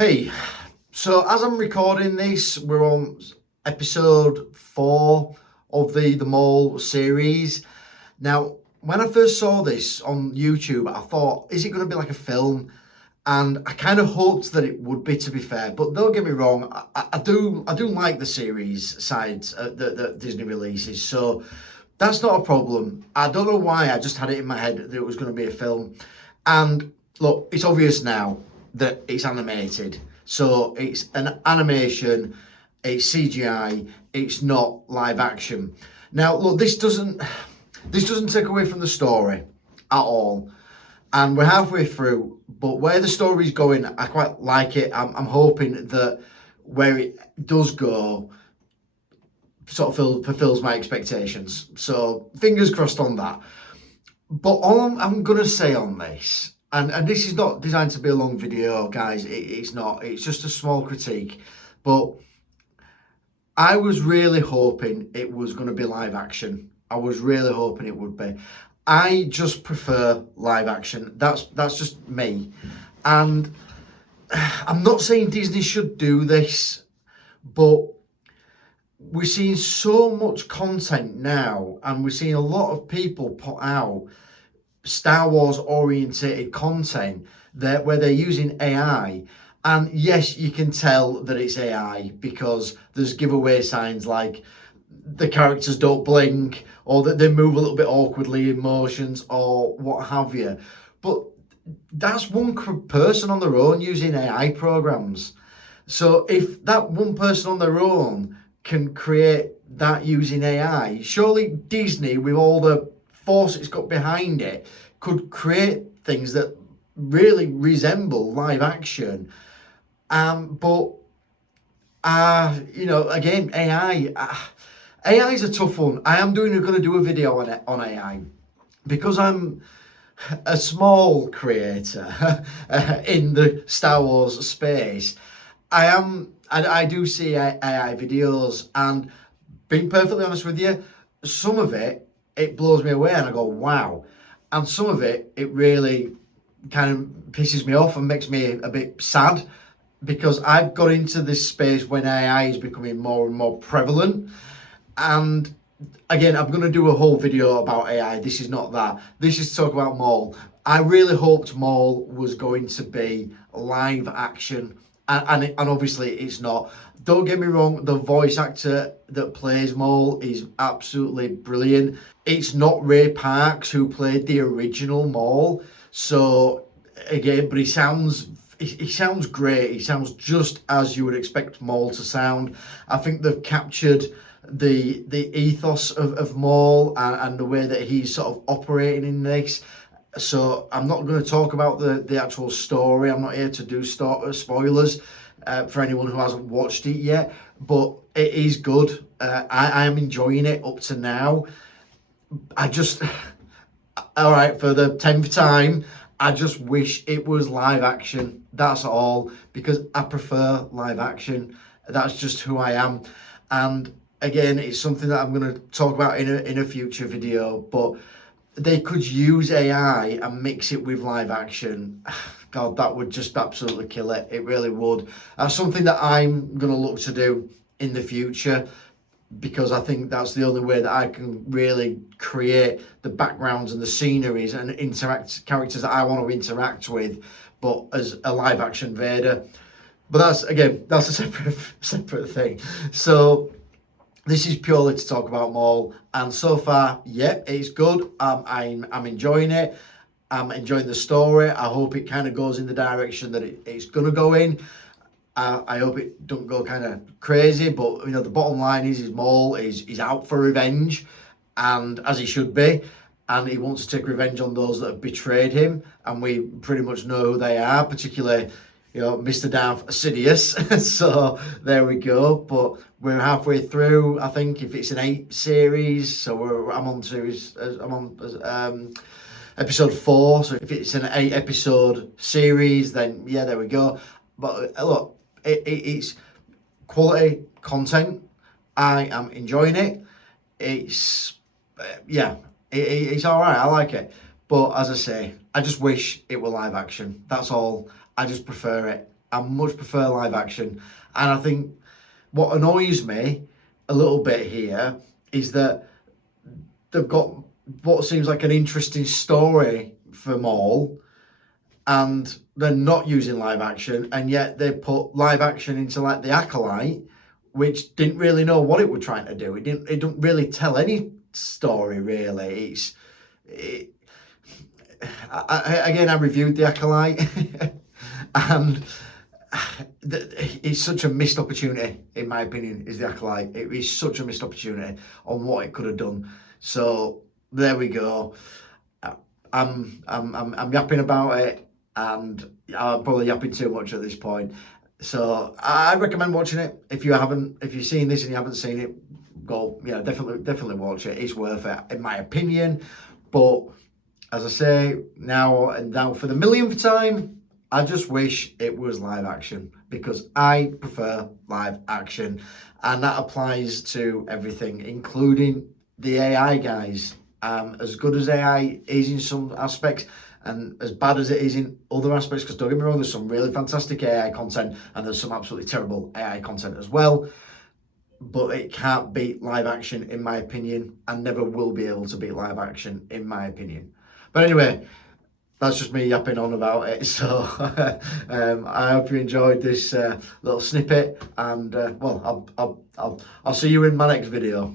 Hey, so as I'm recording this, we're on episode 4 of the Maul series. Now, when I first saw this on YouTube, I thought, is it going to be like a film? And I kind of hoped that it would be, to be fair. But don't get me wrong, I do like the series sides that Disney releases. So that's not a problem. I don't know why I just had it in my head that it was going to be a film. And look, it's obvious now that it's animated. So it's an animation, it's CGI, it's not live action. Now, look, this doesn't take away from the story at all. And we're halfway through, but where the story's going, I quite like it. I'm hoping that where it does go sort of fulfills my expectations. So fingers crossed on that. But all I'm going to say on this, and this is not designed to be a long video, guys. It's not. It's just a small critique. But I was really hoping it was going to be live action. I was really hoping it would be. I just prefer live action. That's just me. And I'm not saying Disney should do this, but we're seeing so much content now, and we're seeing a lot of people put out Star Wars orientated content where they're using AI. And yes, you can tell that it's AI because there's giveaway signs like the characters don't blink, or that they move a little bit awkwardly in motions, or what have you. But that's one person on their own using AI programs. So if that one person on their own can create that using AI, surely Disney, with all the force it's got behind it, could create things that really resemble live action. But again, AI is a tough one. I am going to do a video on AI because I'm a small creator in the Star Wars space. I do see AI videos, and being perfectly honest with you, some of it blows me away, and I go, wow. And some of it really kind of pisses me off and makes me a bit sad, because I've got into this space when AI is becoming more and more prevalent. And again, I'm going to do a whole video about AI. This is not that. This is to talk about Maul. I really hoped Maul was going to be live action, and obviously it's not. Don't get me wrong, the voice actor that plays Maul is absolutely brilliant. It's not Ray Parks who played the original Maul. So again, but he sounds great. He sounds just as you would expect Maul to sound. I think they've captured the ethos of Maul, and the way that he's sort of operating in this. So I'm not going to talk about the actual story. I'm not here to do spoilers for anyone who hasn't watched it yet, but it is good. I am enjoying it up to now. I just, all right, for the 10th time, I just wish it was live action. That's all, because I prefer live action. That's just who I am. And again, it's something that I'm going to talk about in a future video, but they could use AI and mix it with live action. God, that would just absolutely kill it. It really would. That's something that I'm going to look to do in the future, because I think that's the only way that I can really create the backgrounds and the sceneries and characters that I want to interact with, but as a live action Vader. But that's a separate thing. So this is purely to talk about Maul, and so far, yeah, it's good. I'm enjoying it. I'm enjoying the story. I hope it kind of goes in the direction that it's gonna go in. I hope it don't go kind of crazy, but the bottom line is Maul is out for revenge, and as he should be, and he wants to take revenge on those that have betrayed him, and we pretty much know who they are, particularly Mr. Darth Sidious. So there we go. But we're halfway through. I think if it's an 8 series, so I'm on episode 4. So if it's an 8 episode series, then yeah, there we go. But look, it's quality content. I am enjoying it. It's it's all right. I like it. But as I say, I just wish it were live action. That's all. I just prefer it. I much prefer live action. And I think what annoys me a little bit here is that they've got what seems like an interesting story for Maul, and they're not using live action, and yet they put live action into like the Acolyte, which didn't really know what it was trying to do. It didn't really tell any story really. I reviewed the Acolyte and it's such a missed opportunity, in my opinion, is the Acolyte. It is such a missed opportunity on what it could have done. So there we go. I'm yapping about it, and I'm probably yapping too much at this point. So I recommend watching it. If you've seen this and you haven't seen it, go, definitely watch it. It's worth it, in my opinion. But as I say, now for the millionth time, I just wish it was live action, because I prefer live action, and that applies to everything, including the AI guys. As good as AI is in some aspects, and as bad as it is in other aspects, because don't get me wrong, there's some really fantastic AI content and there's some absolutely terrible AI content as well, but it can't beat live action, in my opinion, and never will be able to beat live action, in my opinion. But anyway, that's just me yapping on about it. So I hope you enjoyed this little snippet, and well, I'll see you in my next video.